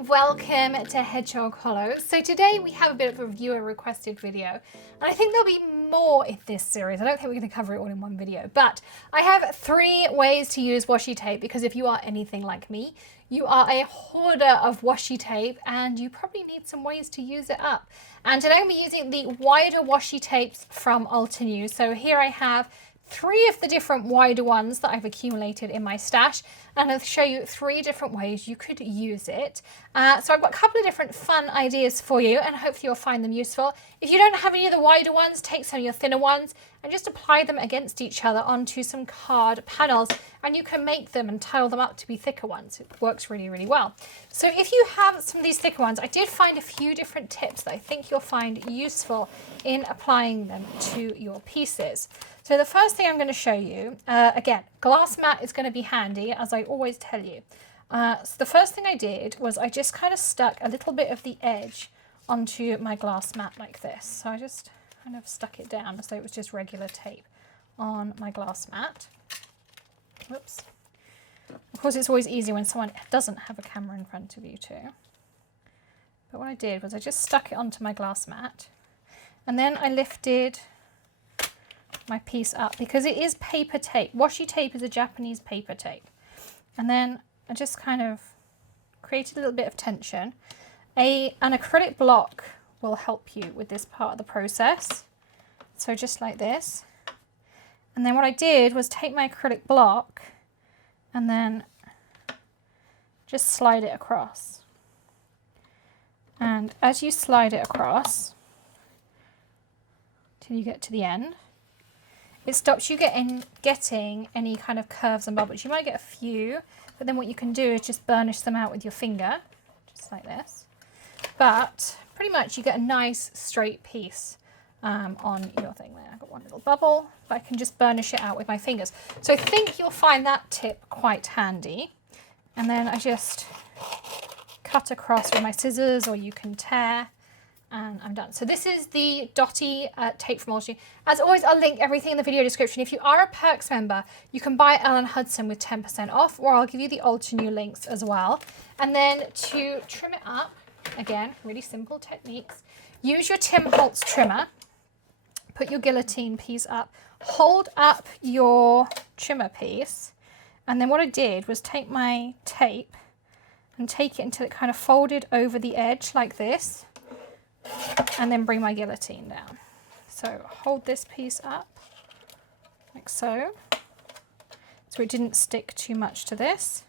welcome to Hedgehog Hollow. So today we have a bit of a viewer requested video, and I think there'll be more in this series. I don't think we're going to cover it all in one video, but I have 3 ways to use washi tape, because if you are anything like me, you are a hoarder of washi tape and you probably need some ways to use it up. And today I'm going to be using the wider washi tapes from Altenew. So here I have 3 of the different wider ones that I've accumulated in my stash, and I'll show you 3 different ways you could use it. So I've got a couple of different fun ideas for you, and hopefully you'll find them useful. If you don't have any of the wider ones, take some of your thinner ones and just apply them against each other onto some card panels, and you can make them and tile them up to be thicker ones. It works really, really well. So if you have some of these thicker ones, I did find a few different tips that I think you'll find useful in applying them to your pieces. So the first thing I'm going to show you, again, glass mat is going to be handy, as I always tell you. So the first thing I did was I just kind of stuck a little bit of the edge onto my glass mat like this. So I just kind of stuck it down as though it was just regular tape on my glass mat. Whoops. Of course, it's always easier when someone doesn't have a camera in front of you too. But what I did was I just stuck it onto my glass mat, and then I lifted my piece up, because it is paper tape. Washi tape is a Japanese paper tape. And then I just kind of created a little bit of tension. An acrylic block will help you with this part of the process. So just like this. And then what I did was take my acrylic block and then just slide it across. And as you slide it across till you get to the end, it stops you getting any kind of curves and bubbles. You might get a few, but then what you can do is just burnish them out with your finger, just like this. But pretty much you get a nice straight piece on your thing there. I've got one little bubble, but I can just burnish it out with my fingers. So I think you'll find that tip quite handy. And then I just cut across with my scissors, or you can tear. And I'm done. So this is the dotty tape from Washi. As always, I'll link everything in the video description. If you are a Perks member, you can buy Ellen Hudson with 10% off, or I'll give you the Altenew links as well. And then to trim it up, again, really simple techniques. Use your Holtz Trimmer. Put your guillotine piece up. Hold up your trimmer piece. And then what I did was take my tape and take it until it kind of folded over the edge like this. And then bring my guillotine down. So hold this piece up like so it didn't stick too much to this,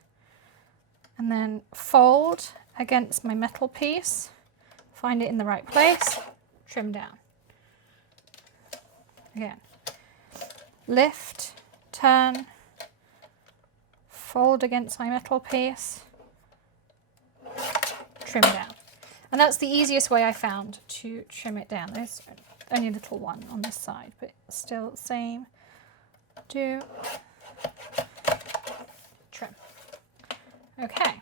and then fold against my metal piece, find it in the right place, trim down. Again, lift, turn, fold against my metal piece, trim down. And that's the easiest way I found to trim it down. There's only a little one on this side, but still the same. Do, trim. Okay,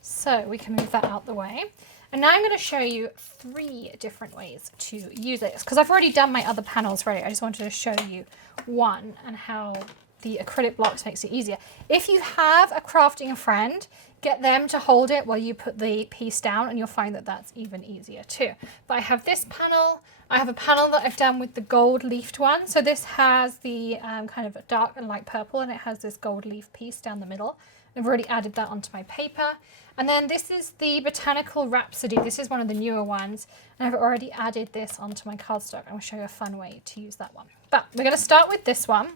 so we can move that out the way. And now I'm going to show you 3 different ways to use it. Because I've already done my other panels ready. I just wanted to show you one and how the acrylic blocks makes it easier. If you have a crafting friend, get them to hold it while you put the piece down, and you'll find that that's even easier too. But I have this panel. I have a panel that I've done with the gold leafed one. So this has the kind of dark and light purple, and it has this gold leaf piece down the middle. I've already added that onto my paper. And then this is the Botanical Rhapsody. This is one of the newer ones, and I've already added this onto my cardstock. I'm going to show you a fun way to use that one. But we're going to start with this one.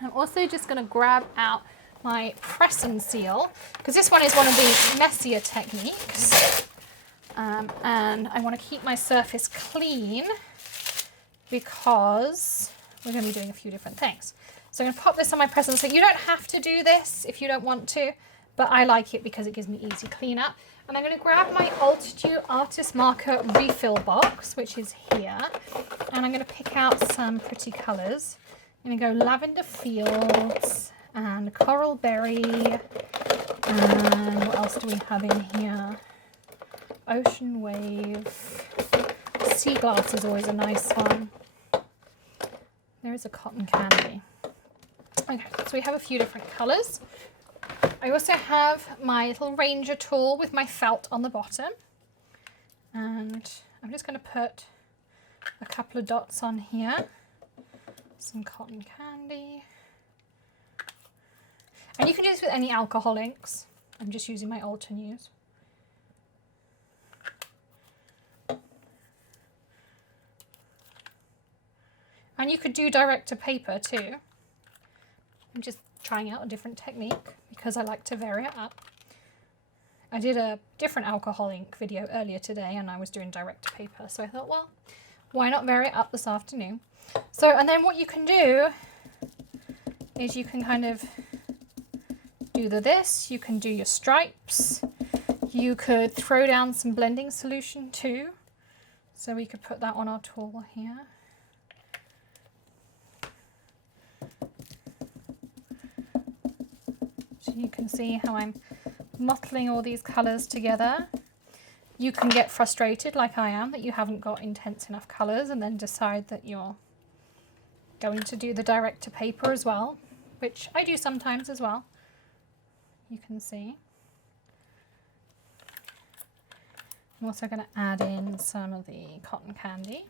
I'm also just going to grab out my press and seal, because this one is one of the messier techniques, and I want to keep my surface clean because we're going to be doing a few different things. So I'm going to pop this on my press and seal. You don't have to do this if you don't want to, but I like it because it gives me easy cleanup. And I'm going to grab my Altenew Artist Marker refill box, which is here, and I'm going to pick out some pretty colours. I'm going to go Lavender Fields and Coral Berry, and what else do we have in here? Ocean Wave. Sea Glass is always a nice one. There is a Cotton Candy. Okay, so we have a few different colours. I also have my little Ranger tool with my felt on the bottom. And I'm just going to put a couple of dots on here. Some cotton candy. And you can do this with any alcohol inks. I'm just using my Altenews. And you could do direct to paper too. I'm just trying out a different technique because I like to vary it up. I did a different alcohol ink video earlier today and I was doing direct to paper. So I thought, well, why not vary it up this afternoon? So, and then what you can do is you can kind of do this, you can do your stripes. You could throw down some blending solution too. So we could put that on our tool here. So you can see how I'm mottling all these colours together. You can get frustrated like I am that you haven't got intense enough colours and then decide that you're going to do the direct to paper as well, which I do sometimes as well. You can see. I'm also going to add in some of the cotton candy.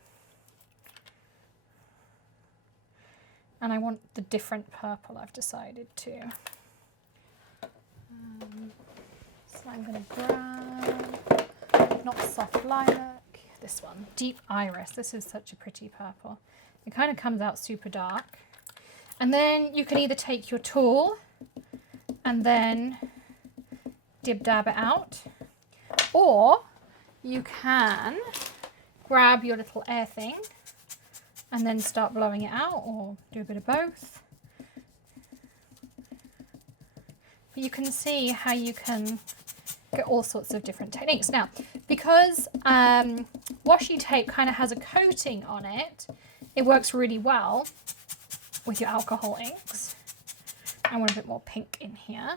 And I want the different purple, I've decided to. So I'm going to grab, not soft lilac, this one, deep iris. This is such a pretty purple. It kind of comes out super dark. And then you can either take your tool and then dib dab it out, or you can grab your little air thing and then start blowing it out, or do a bit of both. But you can see how you can get all sorts of different techniques. Now, because washi tape kind of has a coating on it, it works really well with your alcohol inks. I want a bit more pink in here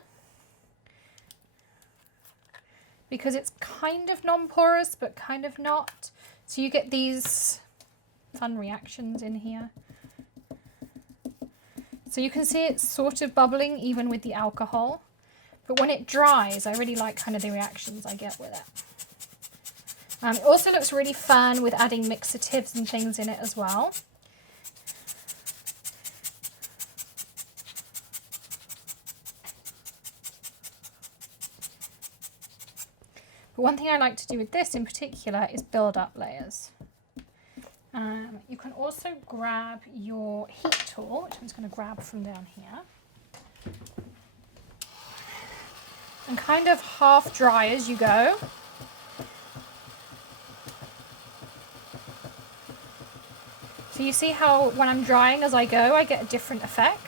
because it's kind of non-porous but kind of not. So you get these fun reactions in here. So you can see it's sort of bubbling even with the alcohol. But when it dries, I really like kind of the reactions I get with it. It also looks really fun with adding mixatives and things in it as well. But one thing I like to do with this in particular is build up layers. You can also grab your heat tool, which I'm just going to grab from down here, and kind of half dry as you go. So you see how when I'm drying as I go, I get a different effect.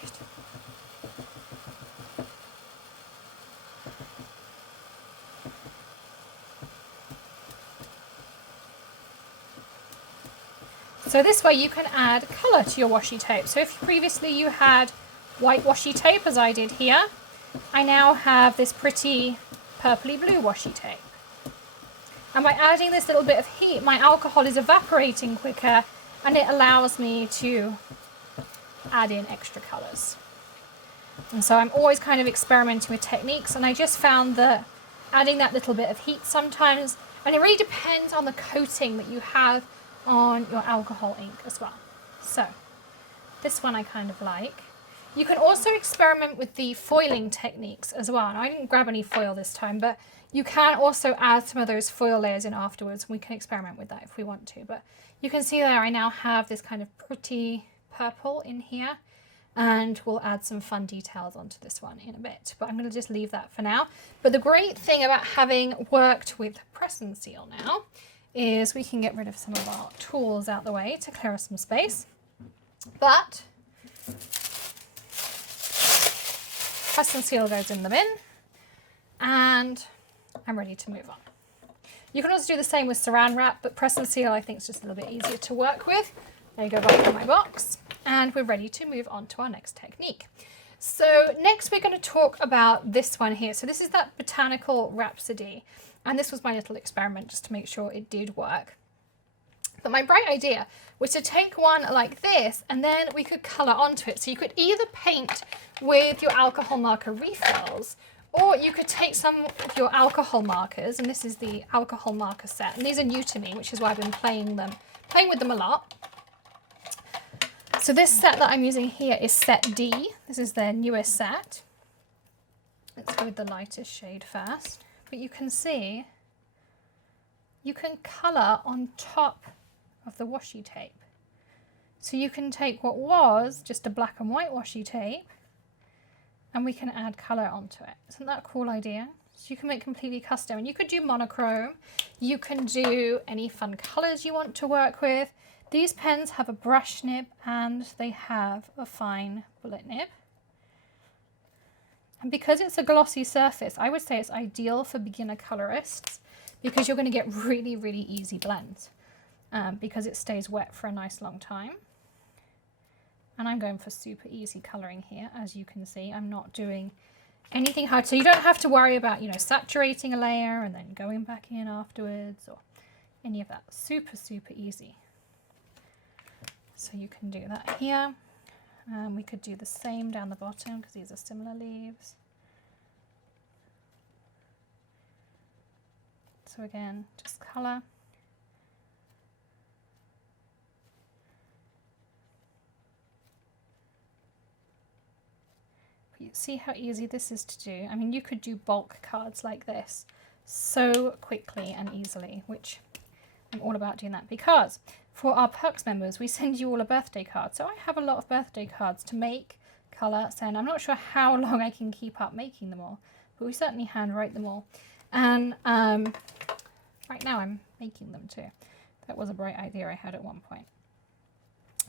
So this way you can add colour to your washi tape. So if previously you had white washi tape, as I did here, I now have this pretty purpley blue washi tape. And by adding this little bit of heat, my alcohol is evaporating quicker and it allows me to add in extra colours. And so I'm always kind of experimenting with techniques, and I just found that adding that little bit of heat sometimes, and it really depends on the coating that you have on your alcohol ink as well. So this one I kind of like. You can also experiment with the foiling techniques as well. And I didn't grab any foil this time, but you can also add some of those foil layers in afterwards. We can experiment with that if we want to. But you can see there I now have this kind of pretty purple in here, and we'll add some fun details onto this one in a bit. But I'm going to just leave that for now. But the great thing about having worked with press and seal now is we can get rid of some of our tools out the way to clear us some space. But press and seal goes in the bin, and I'm ready to move on. You can also do the same with saran wrap, but press and seal I think is just a little bit easier to work with. There you go, back in my box, and we're ready to move on to our next technique. So next we're going to talk about this one here. So this is that Botanical Rhapsody. And this was my little experiment just to make sure it did work. But my bright idea was to take one like this and then we could colour onto it. So you could either paint with your alcohol marker refills, Or you could take some of your alcohol markers, and this is the alcohol marker set, and these are new to me, which is why I've been playing with them a lot. So this set that I'm using here is set D. This is their newest set. Let's go with the lightest shade first. But you can see you can colour on top of the washi tape. So you can take what was just a black and white washi tape and we can add colour onto it. Isn't that a cool idea? So you can make completely custom, and you could do monochrome. You can do any fun colours you want to work with. These pens have a brush nib and they have a fine bullet nib. And because it's a glossy surface, I would say it's ideal for beginner colorists because you're going to get really, really easy blends because it stays wet for a nice long time. And I'm going for super easy colouring here, as you can see. I'm not doing anything hard, so you don't have to worry about, you know, saturating a layer and then going back in afterwards or any of that. Super, super easy. So you can do that here. We could do the same down the bottom because these are similar leaves. So again, just colour. But you see how easy this is to do. I mean, you could do bulk cards like this so quickly and easily, which I'm all about doing that because for our Perks members, we send you all a birthday card. So I have a lot of birthday cards to make, colour, send. I'm not sure how long I can keep up making them all, but we certainly handwrite them all. And right now I'm making them too. That was a bright idea I had at one point.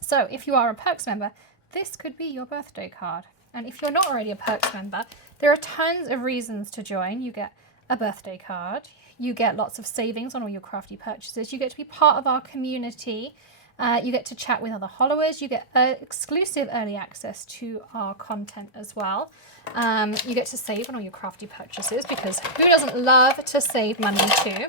So if you are a Perks member, this could be your birthday card. And if you're not already a Perks member, there are tons of reasons to join. You get a birthday card. You get lots of savings on all your crafty purchases. You get to be part of our community. You get to chat with other followers. You get exclusive early access to our content as well. You get to save on all your crafty purchases because who doesn't love to save money too?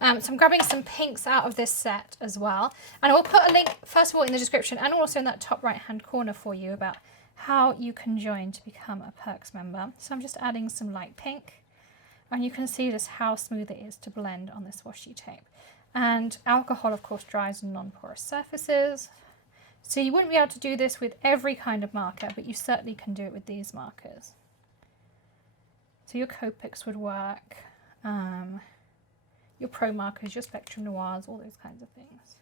So I'm grabbing some pinks out of this set as well. And I will put a link, first of all, in the description and also in that top right-hand corner for you about how you can join to become a Perks member. So I'm just adding some light pink. And you can see just how smooth it is to blend on this washi tape. And alcohol, of course, dries on non-porous surfaces. So you wouldn't be able to do this with every kind of marker, but you certainly can do it with these markers. So your Copics would work, your Pro markers, your Spectrum Noirs, all those kinds of things.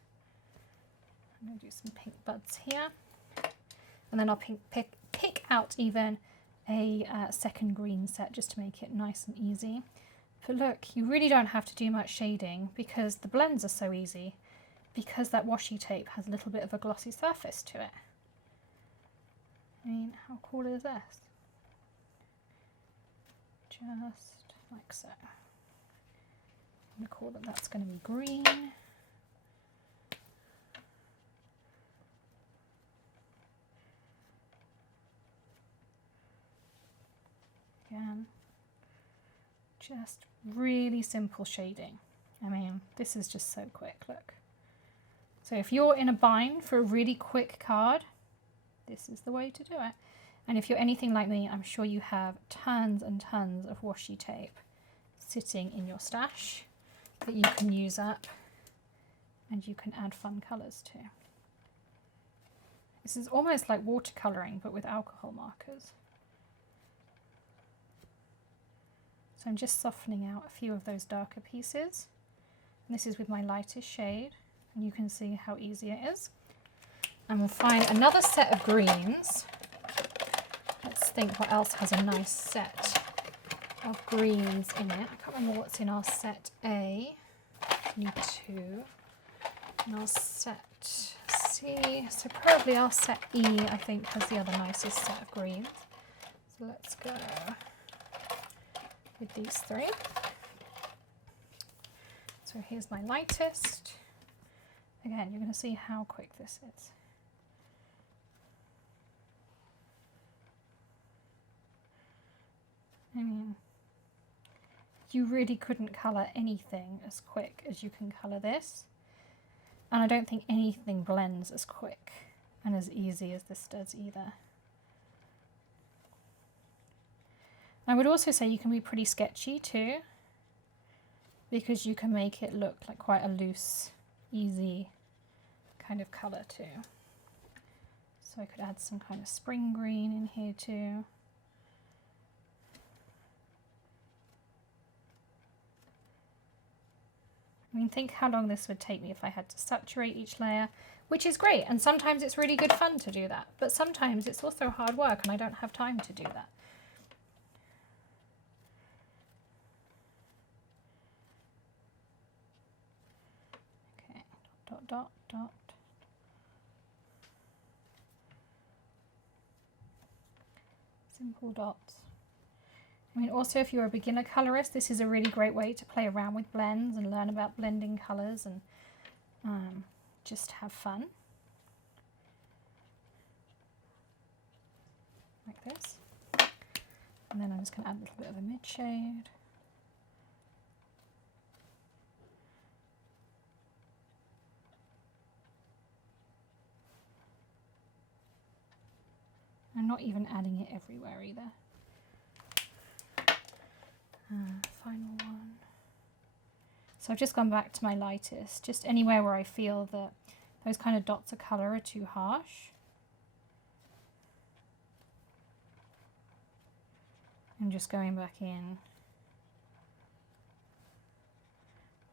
I'm going to do some pink buds here. And then I'll pick out even a second green set just to make it nice and easy. But look, you really don't have to do much shading because the blends are so easy because that washi tape has a little bit of a glossy surface to it. I mean, how cool is this? Just like so. I'm going to call that that's going to be green. Again, just really simple shading. I mean, this is just so quick, look. So if you're in a bind for a really quick card, this is the way to do it. And if you're anything like me, I'm sure you have tons and tons of washi tape sitting in your stash that you can use up and you can add fun colours to. This is almost like watercolouring, but with alcohol markers. So I'm just softening out a few of those darker pieces. And this is with my lightest shade, and you can see how easy it is. And we'll find another set of greens. Let's think what else has a nice set of greens in it. I can't remember what's in our set A. Need two. And our set C. So probably our set E, I think, has the other nicest set of greens. So let's go with these three. So here's my lightest. Again, you're going to see how quick this is. I mean, you really couldn't colour anything as quick as you can colour this. And I don't think anything blends as quick and as easy as this does either. I would also say you can be pretty sketchy too, because you can make it look like quite a loose, easy kind of colour too. So I could add some kind of spring green in here too. I mean, think how long this would take me if I had to saturate each layer, which is great. And sometimes it's really good fun to do that, but sometimes it's also hard work and I don't have time to do that. Okay, dot, dot, dot. Simple dots. I mean, also if you're a beginner colorist, this is a really great way to play around with blends and learn about blending colors and just have fun. Like this. And then I'm just going to add a little bit of a mid shade. I'm not even adding it everywhere either. Final one. So I've just gone back to my lightest, just anywhere where I feel that those kind of dots of colour are too harsh. And just going back in,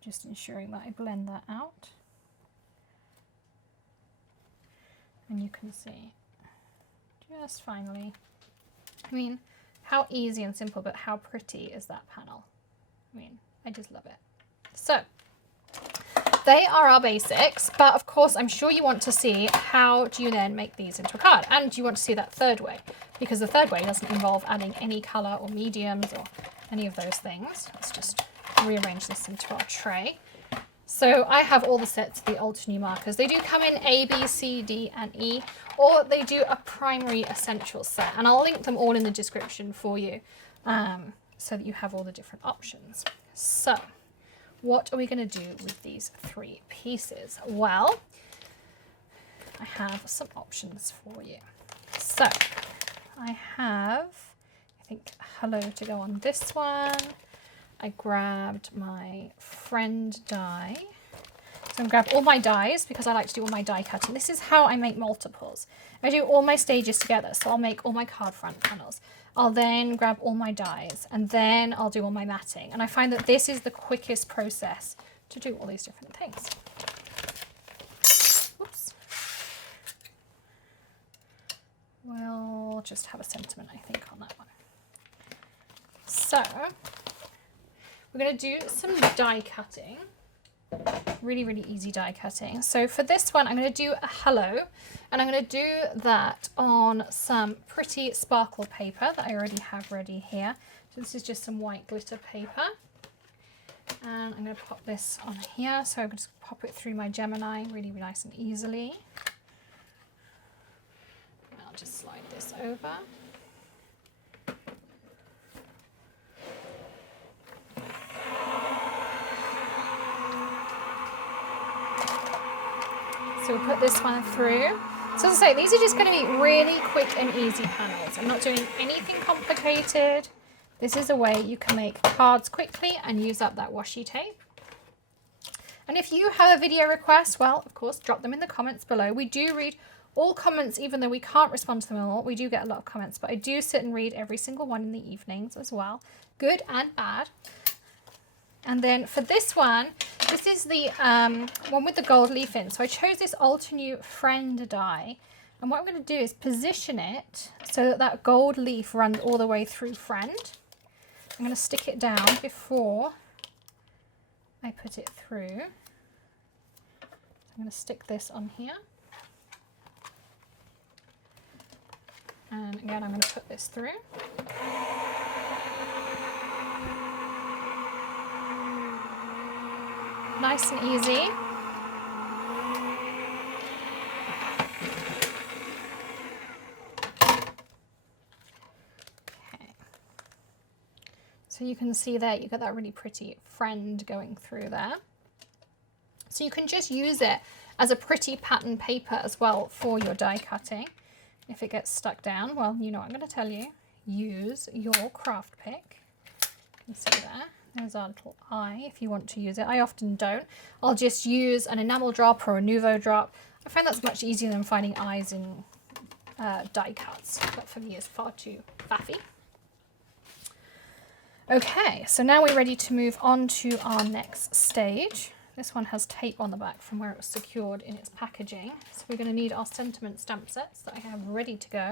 just ensuring that I blend that out. And you can see, just finally, I mean, how easy and simple, but how pretty is that panel? I mean, I just love it. So, they are our basics, but of course, I'm sure you want to see how do you then make these into a card, and you want to see that third way, because the third way doesn't involve adding any color or mediums or any of those things. Let's just rearrange this into our tray. So I have all the sets of the Altenew markers. They do come in A, B, C, D, and E, or they do a primary essential set, and I'll link them all in the description for you so that you have all the different options. So what are we going to do with these three pieces? Well, I have some options for you. So I have, I think, hello to go on this one. I grabbed my friend die. So I'm going to grab all my dies because I like to do all my die cutting. This is how I make multiples. I do all my stages together. So I'll make all my card front panels. I'll then grab all my dies and then I'll do all my matting. And I find that this is the quickest process to do all these different things. Whoops. We'll just have a sentiment, I think, on that one. So we're going to do some die cutting. Really, really easy die cutting. So for this one, I'm going to do a hello, and I'm going to do that on some pretty sparkle paper that I already have ready here. So this is just some white glitter paper. And I'm going to pop this on here. So I'm going to pop it through my Gemini really nice and easily. I'll just slide this over. So we'll put this one through. So as I say, these are just going to be really quick and easy panels. I'm not doing anything complicated. This is a way you can make cards quickly and use up that washi tape. And if you have a video request, well, of course, drop them in the comments below. We do read all comments, even though we can't respond to them all. We do get a lot of comments, but I do sit and read every single one in the evenings as well, good and bad. And then for this one, this is the one with the gold leaf in. So I chose this Altenew Friend die. And what I'm going to do is position it so that that gold leaf runs all the way through Friend. I'm going to stick it down before I put it through. So I'm going to stick this on here. And again, I'm going to put this through. Nice and easy. Okay. So you can see there, you got that really pretty friend going through there. So you can just use it as a pretty pattern paper as well for your die cutting. If it gets stuck down, well, you know what I'm going to tell you. use your craft pick. You can see there. There's our little eye if you want to use it. I often don't. I'll just use an enamel drop or a Nouveau drop. I find that's much easier than finding eyes in die cuts. But for me, it's far too faffy. Okay, so now we're ready to move on to our next stage. This one has tape on the back from where it was secured in its packaging. So we're going to need our sentiment stamp sets that I have ready to go.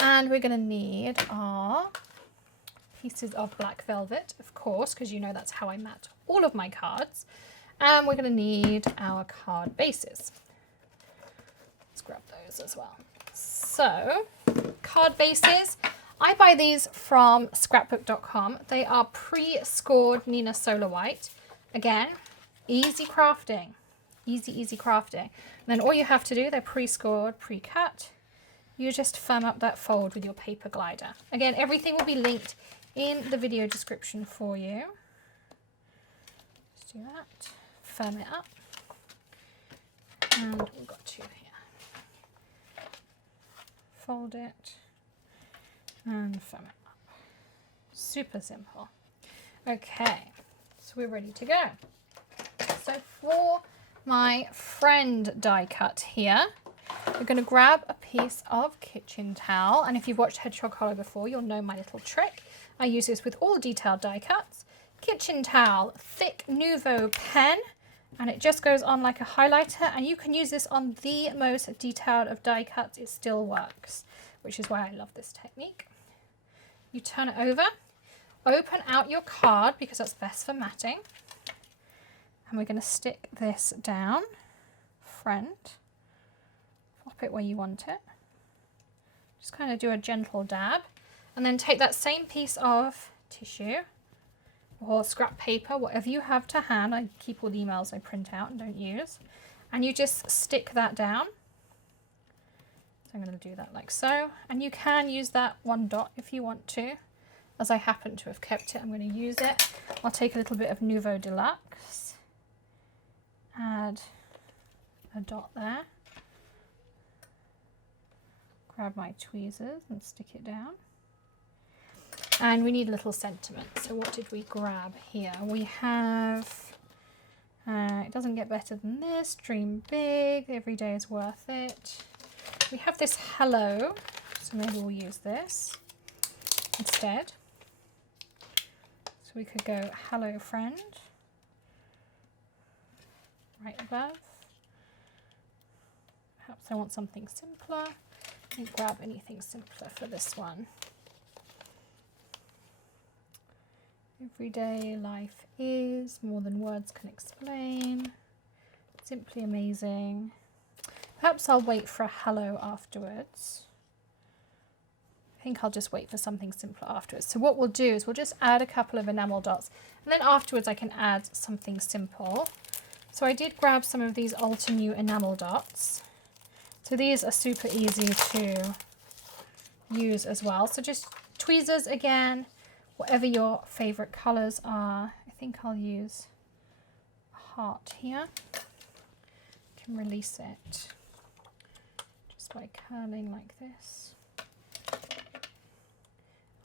And we're going to need our pieces of black velvet, of course, because you know that's how I mat all of my cards. And we're going to need our card bases. Let's grab those as well. So, card bases. I buy these from scrapbook.com. They are pre-scored Nina Solar White. Again, easy crafting. Easy crafting. And then all you have to do, they're pre-scored, pre-cut. You just firm up that fold with your paper glider. Again, everything will be linked in the video description for you. Just do that. Firm it up. And we've got two here. Fold it. And firm it up. Super simple. Okay, so we're ready to go. So for my friend die cut here, we're going to grab a piece of kitchen towel. And if you've watched Hedgehog Hollow before, you'll know my little trick. I use this with all detailed die cuts. Kitchen towel, thick Nouveau pen, and it just goes on like a highlighter. And you can use this on the most detailed of die cuts. It still works, which is why I love this technique. You turn it over, open out your card because that's best for matting. And we're going to stick this down, front, flop it where you want it. Just kind of do a gentle dab. And then take that same piece of tissue or scrap paper, whatever you have to hand. I keep all the emails I print out and don't use. And you just stick that down. So I'm going to do that like so. And you can use that one dot if you want to. As I happen to have kept it, I'm going to use it. I'll take a little bit of Nouveau Deluxe. Add a dot there. Grab my tweezers and stick it down. And we need a little sentiment. So what did we grab here? We have, it doesn't get better than this, dream big, every day is worth it. We have this hello, so maybe we'll use this instead. So we could go hello friend, right above. Perhaps I want something simpler. Let me grab anything simpler for this one. Everyday life is more than words can explain. Simply amazing. Perhaps I'll wait for a hello afterwards. I think I'll just wait for something simpler afterwards. So what we'll do is we'll just add a couple of enamel dots, and then afterwards I can add something simple. So I did grab some of these Altenew enamel dots. So these are super easy to use as well. So just tweezers again. Whatever your favorite colors are. I think I'll use a heart here. I can release it just by curling like this.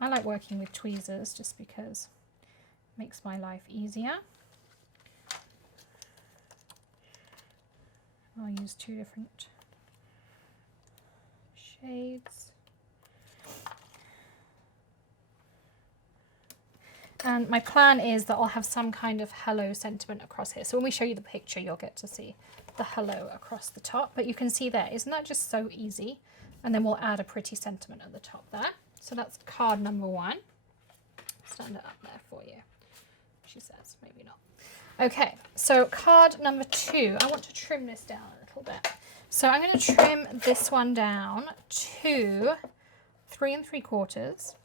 I like working with tweezers just because it makes my life easier. I'll use two different shades. And my plan is that I'll have some kind of hello sentiment across here. So when we show you the picture, you'll get to see the hello across the top. But you can see there, isn't that just so easy? And then we'll add a pretty sentiment at the top there. So that's card number one. Stand it up there for you. She says, maybe not. Okay, so card number two. I want to trim this down a little bit. So I'm going to trim this one down to 3 3/4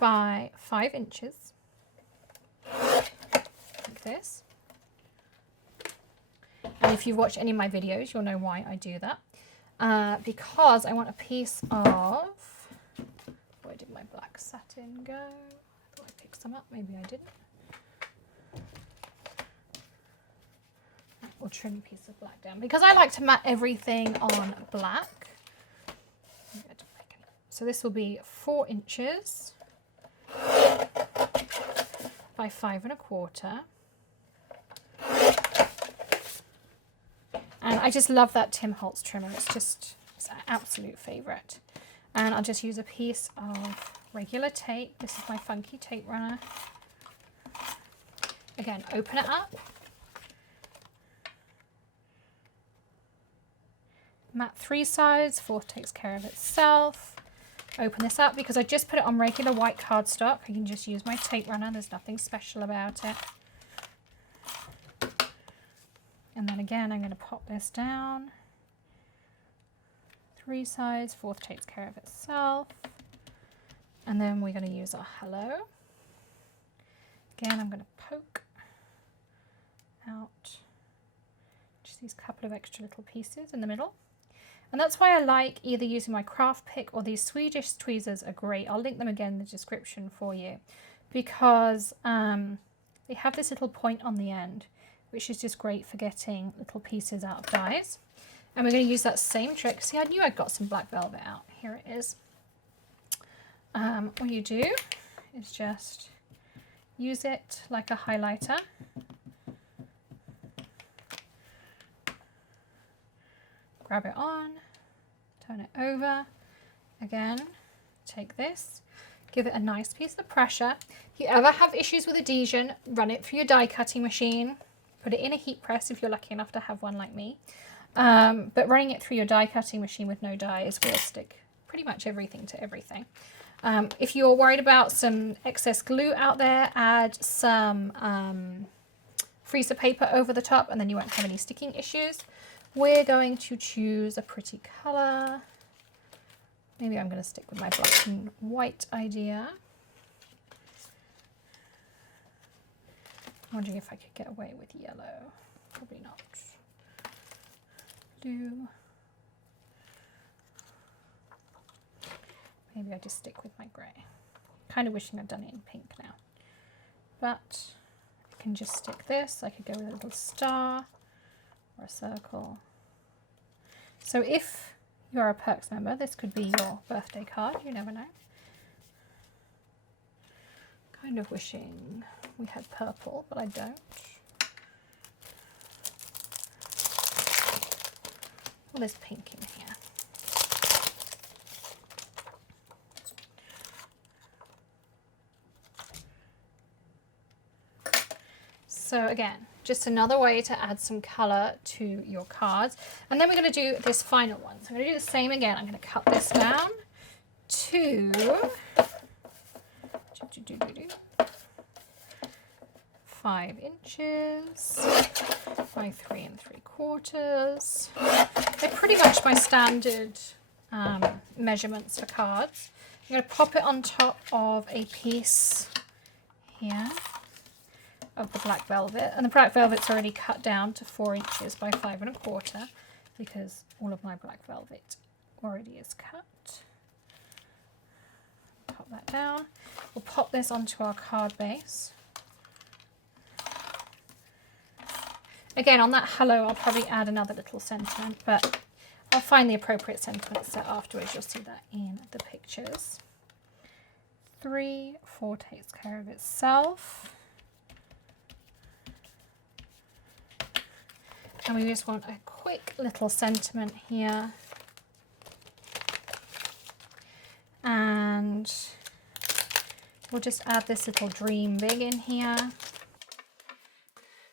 by 5 inches, like this. And if you've watched any of my videos, you'll know why I do that. Because I want a piece of, where did my black satin go? I thought I picked some up, maybe I didn't. We'll trim a piece of black down because I like to mat everything on black. I'm going So this will be 4 inches by 5 1/4. And I just love that Tim Holtz trimmer. It's an absolute favorite. And I'll just use a piece of regular tape. This is my funky tape runner. Again, open it up. Mat 3 sides, 4th takes care of itself. Open this up because I just put it on regular white cardstock. I can just use my tape runner. There's nothing special about it. And then again, I'm going to pop this down. 3 sides, 4th takes care of itself. And then we're going to use our hello. Again, I'm going to poke out just these couple of extra little pieces in the middle. And that's why I like either using my craft pick or these Swedish tweezers are great. I'll link them again in the description for you because they have this little point on the end, which is just great for getting little pieces out of dies. And we're going to use that same trick. See, I knew I'd got some black velvet out. Here it is. All you do is just use it like a highlighter. Grab it on, turn it over. Again, take this, give it a nice piece of pressure. If you ever have issues with adhesion, run it through your die cutting machine. Put it in a heat press if you're lucky enough to have one like me. But running it through your die cutting machine with no dies will stick pretty much everything to everything. If you're worried about some excess glue out there, add some freezer paper over the top and then you won't have any sticking issues. We're going to choose a pretty colour. Maybe I'm going to stick with my black and white idea. I'm wondering if I could get away with yellow. Probably not. Blue. Maybe I just stick with my grey. Kind of wishing I'd done it in pink now. But I can just stick this. I could go with a little star or a circle. So if you're a Perks member, this could be your birthday card. You never know. Kind of wishing we had purple, but I don't. Well, there's pink in here. So again, just another way to add some colour to your cards. And then we're going to do this final one. So I'm going to do the same again. I'm going to cut this down to 5 inches by 3 3/4. They're pretty much my standard measurements for cards. I'm going to pop it on top of a piece here of the black velvet, and the black velvet's already cut down to 4 inches by 5 1/4 because all of my black velvet already is cut. Pop that down. We'll pop this onto our card base. Again, on that hello, I'll probably add another little sentiment, but I'll find the appropriate sentiment set afterwards. You'll see that in the pictures. 3 4 takes care of itself. And we just want a quick little sentiment here. And we'll just add this little dream big in here.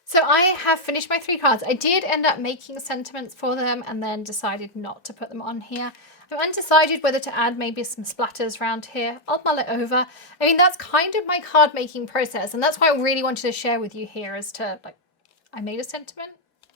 So I have finished my 3 cards. I did end up making sentiments for them and then decided not to put them on here. I'm undecided whether to add maybe some splatters around here. I'll mull it over. I mean, that's kind of my card making process, and that's why I really wanted to share with you here as to, like, I made a sentiment.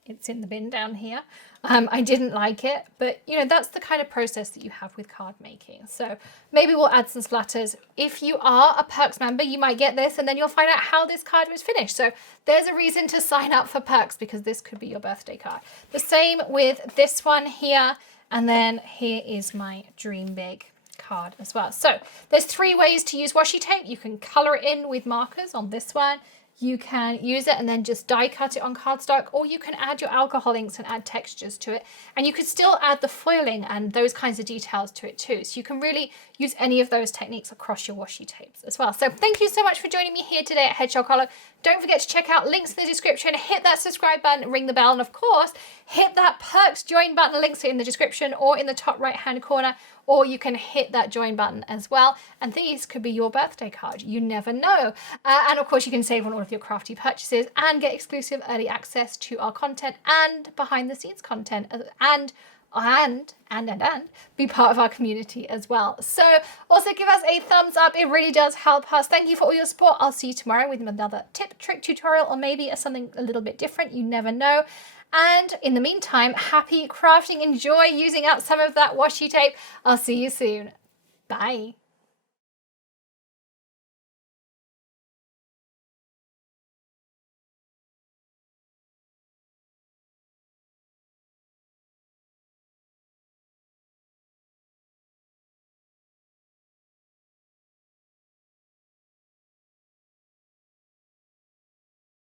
It's in the bin down here. I didn't like it, but you know, that's the kind of process that you have with card making. So maybe we'll add some splatters. If you are a Perks member, you might get this and then you'll find out how this card was finished. So there's a reason to sign up for Perks because this could be your birthday card. The same with this one here. And then here is my Dream Big card as well. So there's 3 ways to use washi tape. You can color it in with markers on this one. you can use it and then just die cut it on cardstock, or you can add your alcohol inks and add textures to it. And you could still add the foiling and those kinds of details to it too. So you can really use any of those techniques across your washi tapes as well. So thank you so much for joining me here today at Hedgehog Hollow. Don't forget to check out links in the description, hit that subscribe button, ring the bell, and of course, hit that perks join button. Links are in the description or in the top right hand corner, or you can hit that join button as well. And these could be your birthday card. You never know. And of course, you can save on all of your crafty purchases and get exclusive early access to our content and behind the scenes content and be part of our community as well. So also give us a thumbs up. It really does help us. Thank you for all your support. I'll see you tomorrow with another tip, trick, tutorial, or maybe something a little bit different. You never know. And in the meantime, happy crafting. Enjoy using up some of that washi tape. I'll see you soon. Bye.